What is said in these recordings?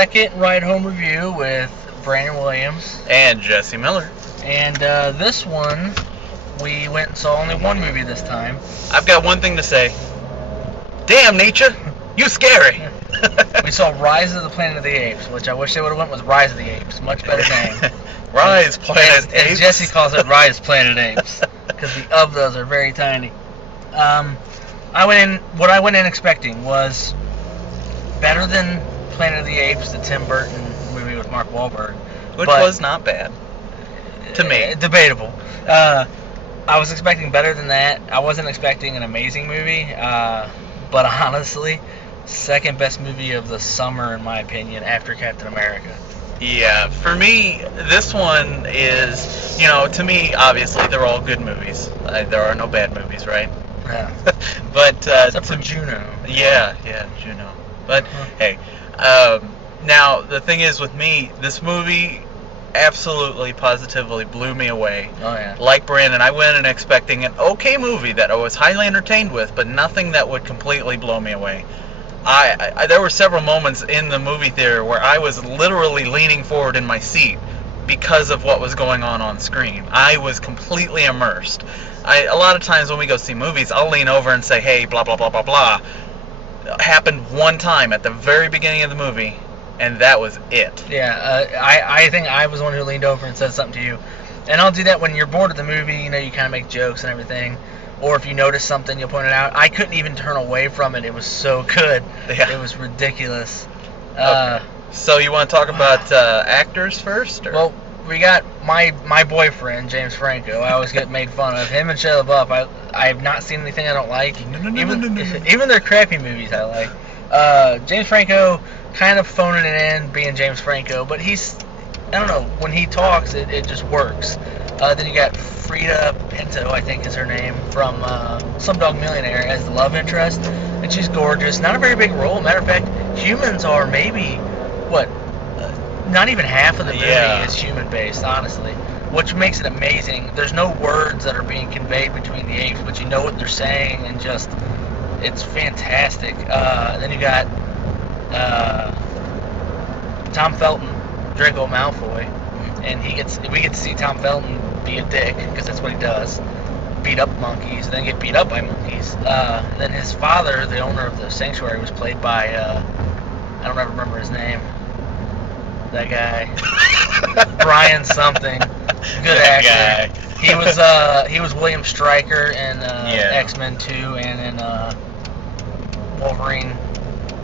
second Ride Home review with Brandon Williams. And Jesse Miller. And this one, we went and saw only one movie this time. I've got one thing to say. Damn, nature, you scary. We saw Rise of the Planet of the Apes, which I wish they would have went with Rise of the Apes. Much better name. Rise Planet Apes. As Jesse calls it, Rise Planet Apes, because the of those are very tiny. What I went in expecting was better than Planet of the Apes, the Tim Burton movie with Mark Wahlberg, which was not bad to me. Debatable. I was expecting better than that. I wasn't expecting an amazing movie, but honestly, second best movie of the summer in my opinion after Captain America. Yeah, for me, this one is, to me, obviously, they're all good movies. There are no bad movies, right? Yeah. But except for Juno. Yeah, Juno. But hey, now the thing is with me, this movie absolutely, positively blew me away. Oh yeah. Like Brandon, I went in expecting an okay movie that I was highly entertained with, but nothing that would completely blow me away. There were several moments in the movie theater where I was literally leaning forward in my seat because of what was going on screen. I was completely immersed. A lot of times when we go see movies, I'll lean over and say, hey, blah, blah, blah, blah, blah. It happened one time at the very beginning of the movie, and that was it. Yeah, I think I was the one who leaned over and said something to you. And I'll do that when you're bored of the movie, you kind of make jokes and everything. Or if you notice something, you'll point it out. I couldn't even turn away from it. It was so good. Yeah. It was ridiculous. Okay. So you want to talk about actors first? Or? Well, we got my boyfriend, James Franco. I always get made fun of. Him and Shia LaBeouf, I have not seen anything I don't like. Even their crappy movies I like. James Franco kind of phoning it in, being James Franco. But he's, I don't know, when he talks, it just works. Then you got Frida Pinto, I think is her name, from Slumdog Millionaire as the love interest, and she's gorgeous. Not a very big role. Matter of fact, humans are maybe, not even half of the movie is human-based, honestly, which makes it amazing. There's no words that are being conveyed between the apes, but you know what they're saying, and just, it's fantastic. Then you got Tom Felton, Draco Malfoy, and we get to see Tom Felton be a dick, because that's what he does. Beat up monkeys, then get beat up by monkeys. Then his father, the owner of the sanctuary, was played by, I don't ever remember his name. That guy. Brian something. Good actor. He was William Stryker in X-Men 2 and in Wolverine.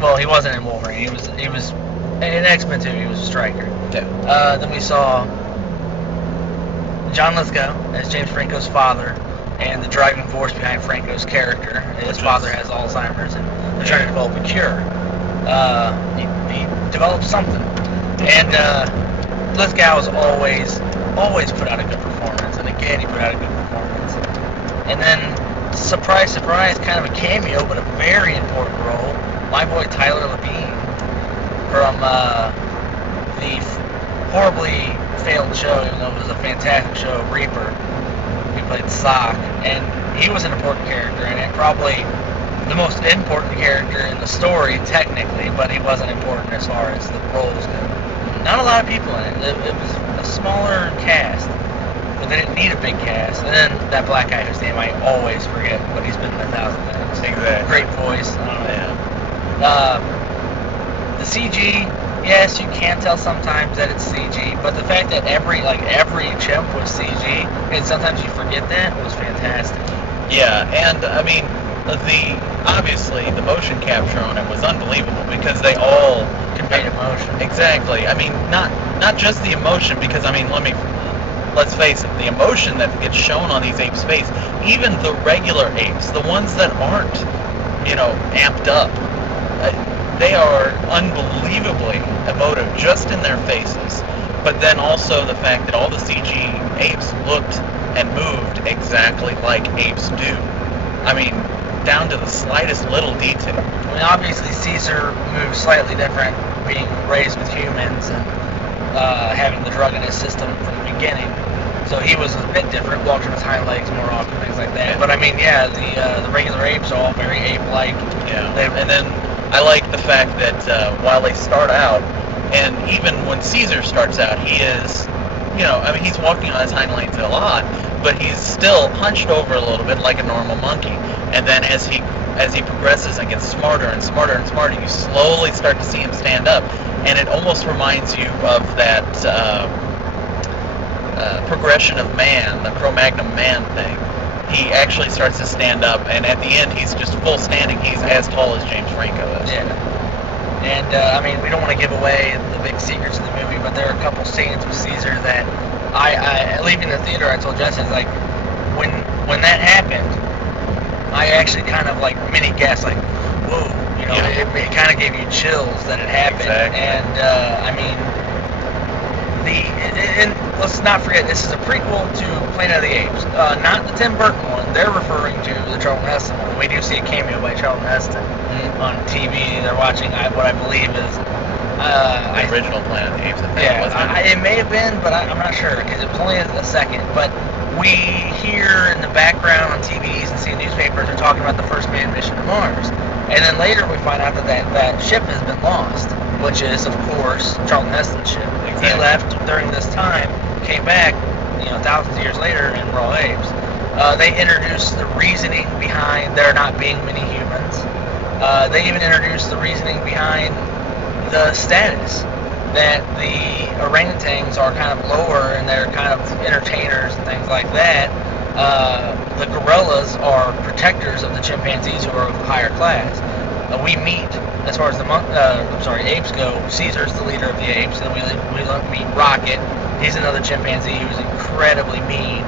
Well, he wasn't in Wolverine. He was in X-Men 2. He was a Stryker. Yeah. Then we saw John Lithgow as James Franco's father, and the driving force behind Franco's character. His father has Alzheimer's, and they're trying to develop a cure. He developed something, and Lithgow has always put out a good performance, and again he put out a good performance. And then, surprise, surprise, kind of a cameo, but a very important role. My boy Tyler Labine from the horribly failed show, even though it was a fantastic show, Reaper. He played Sock, and he was an important character in it, probably the most important character in the story, technically, but he wasn't important as far as the roles go. Not a lot of people in it. It was a smaller cast, but they didn't need a big cast. And then that black guy whose name I always forget, but he's been in 1,000 things. Exactly. Great voice. The CG, yes, you can tell sometimes that it's CG, but the fact that every chimp was CG, and sometimes you forget that, was fantastic. Yeah, and I mean, obviously the motion capture on it was unbelievable because they all conveyed emotion. Exactly. I mean, not just the emotion, because I mean, let's face it, the emotion that gets shown on these apes' face, even the regular apes, the ones that aren't, amped up, they are unbelievably emotive just in their faces. But then also the fact that all the CG apes looked and moved exactly like apes do. I mean, down to the slightest little detail. I mean, obviously Caesar moves slightly different, being raised with humans and having the drug in his system from the beginning. So he was a bit different, walked on his hind legs more often, things like that. But I mean, yeah, the regular apes are all very ape-like. Yeah. And then I like the fact that while they start out, And even when Caesar starts out, he is, I mean, he's walking on his hind legs a lot, but he's still hunched over a little bit like a normal monkey. And then as he progresses and gets smarter and smarter and smarter, you slowly start to see him stand up, and it almost reminds you of that progression of man, the Cro-Magnon man thing. He actually starts to stand up, and at the end, he's just full standing. He's as tall as James Franco is. Yeah. And, I mean, we don't want to give away the big secrets of the movie, but there are a couple scenes with Caesar that I leaving the theater, I told Jesse, like, when that happened, I actually kind of, like, mini gasped, like, whoa, it kind of gave you chills that it happened. Exactly. And, I mean, and let's not forget, this is a prequel to Planet of the Apes. Not the Tim Burton one. They're referring to the Charlton Heston one. We do see a cameo by Charlton Heston on TV. They're watching what I believe is the original Planet of the Apes. I think, wasn't it? It may have been, but I'm not sure because it was only a second. But we hear in the background on TVs and see newspapers are talking about the first manned mission to Mars. And then later we find out that ship has been lost, which is, of course, Charlton Heston's ship. Exactly. He left during this time, came back, thousands of years later in Raw Apes. They introduced the reasoning behind there not being many humans. They even introduced the reasoning behind the status, that the orangutans are kind of lower and they're kind of entertainers and things like that. The gorillas are protectors of the chimpanzees who are of higher class. We meet, as far as the apes go, Caesar's the leader of the apes, and we meet Rocket. He's another chimpanzee who's incredibly mean,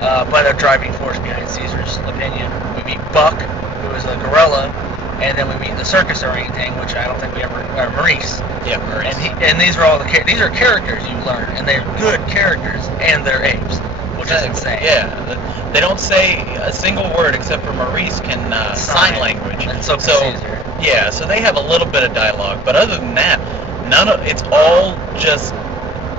but a driving force behind Caesar's opinion. We meet Buck, who is a gorilla, and then we meet the circus orangutan, which I don't think we ever, Maurice. Yeah, Maurice. And these are all these are characters you learn, and they're good characters, and they're apes, which is insane. Yeah, they don't say a single word except for Maurice can sign language. And so Caesar. Yeah, so they have a little bit of dialogue, but other than that, it's all just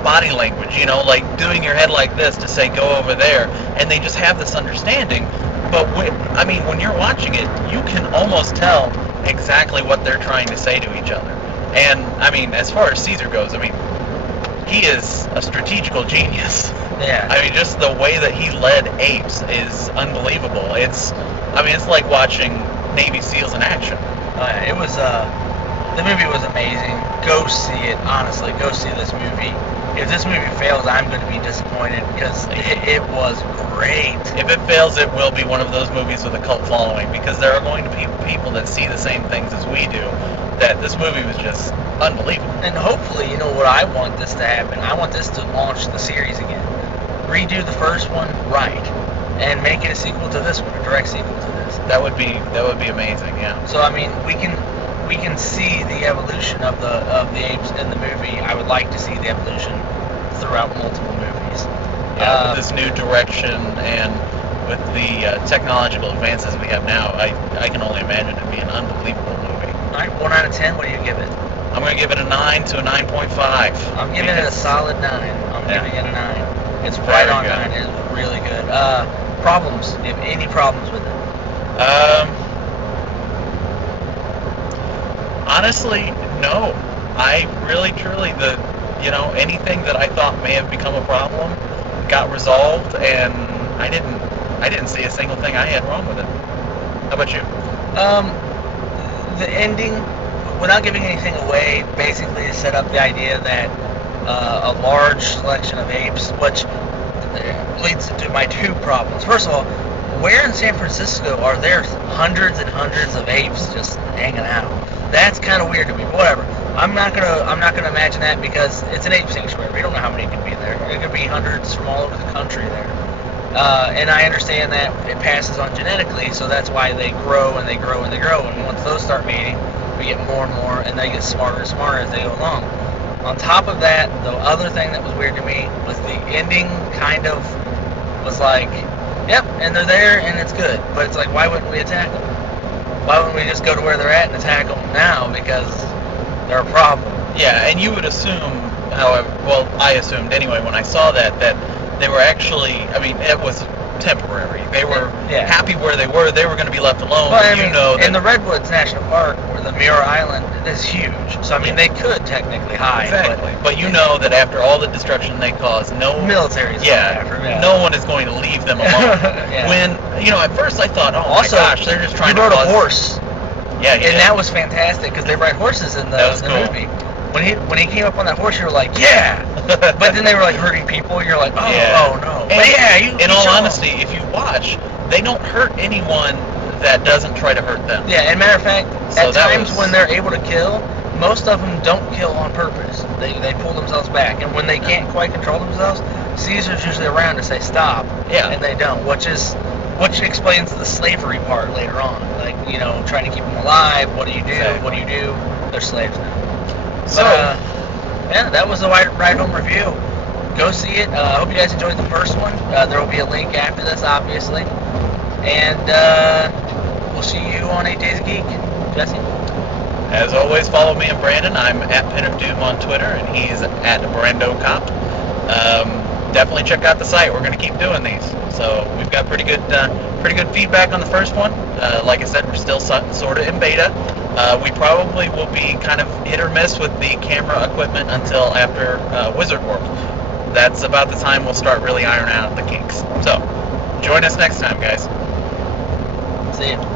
body language, like doing your head like this to say go over there, and they just have this understanding. But when you're watching it, you can almost tell exactly what they're trying to say to each other. And I mean, as far as Caesar goes, he is a strategical genius. Yeah. I mean, just the way that he led apes is unbelievable. It's like watching Navy SEALs in action. It was the movie was amazing. Go see it, honestly. Go see this movie. If this movie fails, I'm going to be disappointed because it was great. If it fails, it will be one of those movies with a cult following, because there are going to be people that see the same things as we do, that this movie was just unbelievable. And hopefully, what I want this to happen, I want this to launch the series again. Redo the first one right, and make it a sequel to this one, a direct sequel to this. That would be amazing, yeah. So we can see the evolution of the apes in the movie. I would like to see the evolution throughout multiple movies. Yeah, with this new direction and with the technological advances we have now, I can only imagine it be an unbelievable movie. All right, 1 out of 10, what do you give it? I'm going to give it a 9 to a 9.5. I'm giving it a solid 9. I'm giving it a 9. It's right on 9. It's really good. Problems? Do you have any problems with it? Honestly, no. I really, truly, anything that I thought may have become a problem got resolved, and I didn't see a single thing I had wrong with it. How about you? The ending, without giving anything away, basically set up the idea that a large selection of apes, which leads to my two problems. First of all, where in San Francisco are there hundreds and hundreds of apes just hanging out? That's kind of weird to me. But whatever. I'm not gonna imagine that because it's an ape sanctuary. We don't know how many can be there. There could be hundreds from all over the country there. And I understand that it passes on genetically, so that's why they grow and they grow and they grow. And once those start mating, we get more and more, and they get smarter and smarter as they go along. On top of that, the other thing that was weird to me was the ending kind of was like, yep, and they're there and it's good. But it's like, why wouldn't we attack them? Why wouldn't we just go to where they're at and attack them now? Because they're a problem. Yeah, and you would assume, however, well, I assumed anyway when I saw that they were actually, it was temporary. They were happy where they were. They were going to be left alone. Well, in the Redwoods National Park, where the Mirror Island is huge. So I mean, they could technically hide. Exactly. But you know that after all the destruction they cause, no military. No one is going to leave them alone. When at first I thought, oh also, my gosh, they're just trying to rode cause... a horse. Yeah, and that was fantastic because they ride horses in the movie. When he came up on that horse, you were like, yeah. But then they were like hurting people. You're like, oh no. And in all honesty, if you watch, they don't hurt anyone that doesn't try to hurt them. Yeah, and matter of fact, at times when they're able to kill, most of them don't kill on purpose. They pull themselves back, and when they can't quite control themselves, Caesar's usually around to say stop. Yeah. And they don't, which explains the slavery part later on. Like, trying to keep them alive. What do you do? Exactly. What do you do? They're slaves now. So, yeah, that was the Ride Home review. Go see it. I hope you guys enjoyed the first one. There will be a link after this, obviously. And we'll see you on 8 Days of Geek. Jesse? As always, follow me and Brandon. I'm at Pen of Doom on Twitter, and he's at BrandoCop. Definitely check out the site. We're going to keep doing these. So we've got pretty good feedback on the first one. Like I said, we're still sort of in beta. We probably will be kind of hit or miss with the camera equipment until after Wizard World. That's about the time we'll start really ironing out the kinks. So join us next time, guys. See you.